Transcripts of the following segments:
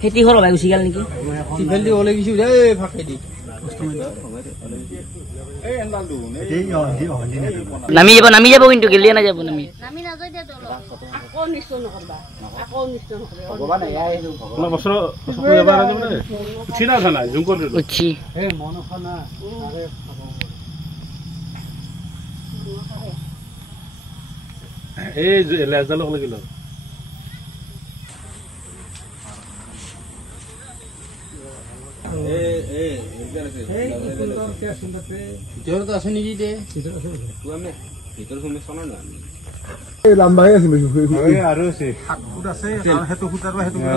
খেতি ঘৰ ওলাই গুচি গ'ল নেকি সিফালদি ওলাই গৈছো ফাঁকে দি নামি যাব কিন্তু গেলিয়ে নাযাব নামি ভিতৰত আছে নেকি দে লাম্বাই আছে আৰু আছে সেইটো খুটাৰ আছে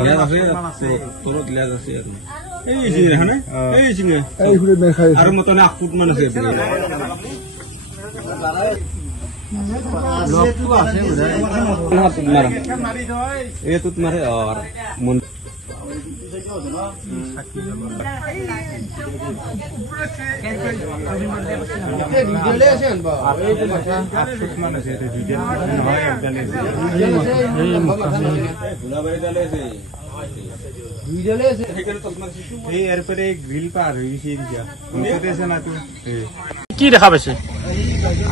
আৰু মতনে 8 ফুট মান আছে এইটোত মাৰে কি দেখা পাইছে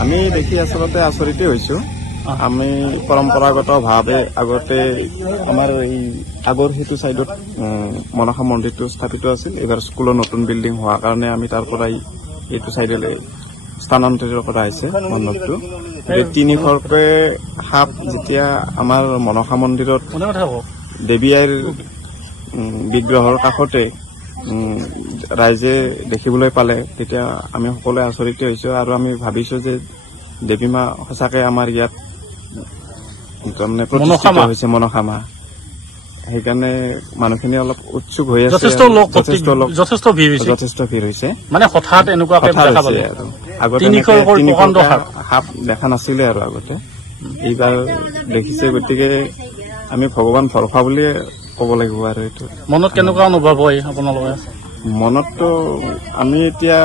আমি দেখি আসলতে আচৰিত হৈছো আমি পৰম্পৰাগতভাৱে আগতে আমাৰ এই আগৰ হেতু সাইডত মনসা মন্দিৰটো স্থাপিত আছিল এবাৰ স্কুলৰ নতুন বিল্ডিং হোৱাৰ কাৰণে আমি তাৰ পৰাই এইটো সাইডলৈ স্থানান্তৰিত কৰা হৈছে মণ্ডপটো তিনি ঘৰকে সাপ যেতিয়া আমাৰ মনসা মন্দিৰত দেৱী আইৰ বিগ্ৰহৰ কাষতে ৰাইজে দেখিবলৈ পালে তেতিয়া আমি সকলোৱে আচৰিত হৈছো আৰু আমি ভাবিছো যে দেৱী মা সঁচাকে আমাৰ ইয়াত তাৰমানে প্ৰতিষ্ঠিত হৈছে মনসা মা সেইকাৰণে মানুহখিনি অলপ উৎসুক হৈ আছে যথেষ্ট ভিৰ হৈছে মানে হঠাৎ এনেকুৱাকে দেখা পালে আগতে সাপ দেখা নাছিলে আৰু আগতে এইবাৰ দেখিছে গতিকে আমি ভগৱান ভৰসা বুলিয়ে ক'ব লাগিব আৰু এইটো মনত কেনেকুৱা অনুভৱ হয় আপোনালোকে মনততো আমি এতিয়া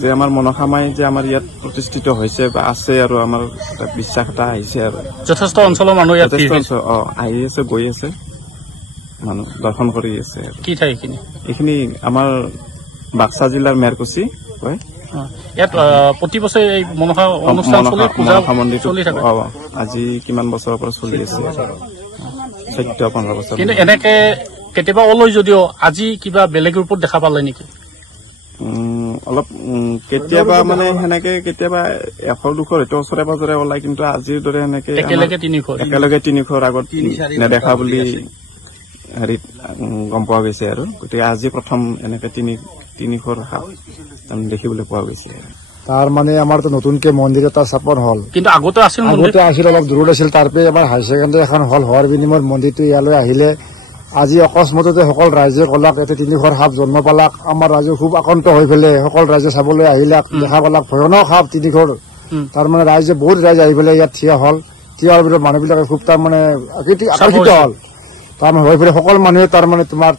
যে আমাৰ মনসা মাই যে আমাৰ ইয়াত প্ৰতিষ্ঠিত হৈছে বা আছে আৰু আমাৰ এটা বিশ্বাস এটা আহিছে আৰু যথেষ্ট অঞ্চলৰ মানুহ ইয়াত আহি আছে গৈ আছে মানুহ দৰ্শন কৰি আছে কি ঠাই এইখিনি আমাৰ বাক্সা জিলাৰ মেৰকুচি কয় ইয়াত প্ৰতি বছৰে এই মনসা অনুষ্ঠান মনসা মন্দিৰটো আজি কিমান বছৰৰ পৰা চলি আছে 14-15 বছৰ কিন্তু এনেকে কেতিয়াবা ওলাই যদিও আজি কিবা বেলেগ ৰূপত দেখা পালে নেকি অলপ কেতিয়াবা মানে সেনেকে কেতিয়াবা 100-200 হয়তো ওচৰে পাজৰে ওলাই কিন্তু আজিৰ দৰে সেনেকে একেলগে 3 ঘৰ আগত নেদেখা বুলি হেৰিত গম পোৱা গৈছে আৰু গতিকে আজি প্ৰথম এনেকে 3 ঘৰ দেখিবলৈ পোৱা গৈছে তাৰ মানে আমাৰতো নতুনকে মন্দিৰ এটা স্থাপন হল কিন্তু আগতে আছিল অলপ দূৰত আছিল তাৰপে আমাৰ হাই ছেকেণ্ডাৰী এখন হল হোৱাৰ বিনিময়ত মন্দিৰটো ইয়ালৈ আহিলে আজি অকস্মাততে সকল ৰাইজে কলাক এতে 3 ঘৰ সাপ জন্ম পালাক আমাৰ ৰাইজে খুব আকন্ত হৈ ফেলে সকল ৰাইজে চাবলৈ আহিলে দেখা পালাক ভয়ানক সাপ 3 ঘৰ তাৰমানে ৰাইজে বহুত ৰাইজ আহি ফেলে ইয়াত থিয় হল থিয়াৰ ভিতৰত মানুহবিলাকে খুব তাৰমানে আকৰ্ষিত হল তাৰমানে হৈ ফেলে সকল মানুহে তাৰমানে তোমাৰ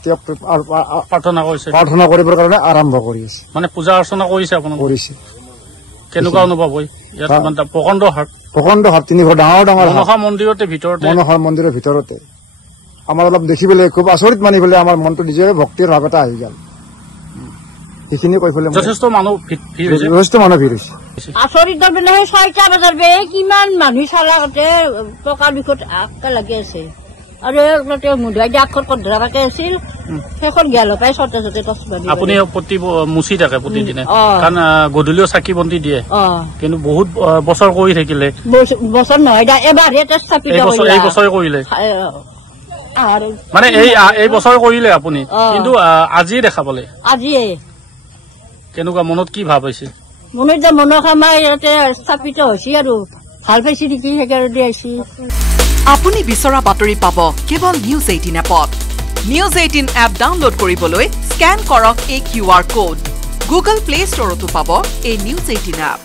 প্ৰাৰ্থনা কৰিবৰ কাৰণে আৰম্ভ কৰি আছে মানে পূজা অৰ্চনা কৰিছে আপোনালোকে কৰিছে কেনেকুৱা অনুভৱ হয় ইয়াত প্ৰকাণ্ড হাট 3 ঘৰ ডাঙৰ মনসা মন্দিৰৰ ভিতৰতে আমাৰ অলপ দেখিবলৈ খুব আচৰিত মানি পেলাই আমাৰ মনটো নিজৰে ভক্তিৰ ভাৱ এটা আহি গ'ল সেইখিনি কৈ পেলাই যথেষ্ট মানুহ ভিৰ হৈছে আচৰিত মানে 6টা বজাৰ বে কিমান মানুহ চালাতে টকা বিষত আক্কা লাগি আছে আৰু তাতে মুধাই আখৰ ক'ত ধৰাকে আছিল সেইখন গেল পাই ছটা আপুনি প্ৰতি মুচি থাকে প্ৰতিদিনে কাৰণ গধূলিও চাকি বন্তি দিয়ে কিন্তু বহুত বছৰ কৰি থাকিলে বছৰ নহয় এবাৰহে চাকি এই বছৰে কৰিলে মানে এই বছৰ কৰিলে আপুনি কিন্তু আজি দেখা পালে আজিয়ে কেনেকুৱা মনত কি ভাব হৈছে মনত যে মনসা মাই ইয়াতে স্থাপিত হৈছে আৰু ভাল পাইছে নেকি সেইকাৰণে আহিছে আপুনি বিচৰা বাতৰি পাব কেৱল নিউজ 18 এপত নিউজ 18 এপ ডাউনলোড কৰিবলৈ স্ক্যান কৰক এই QR কোড গুগল প্লে ষ্টৰতো পাব এই নিউজ 18 এপ।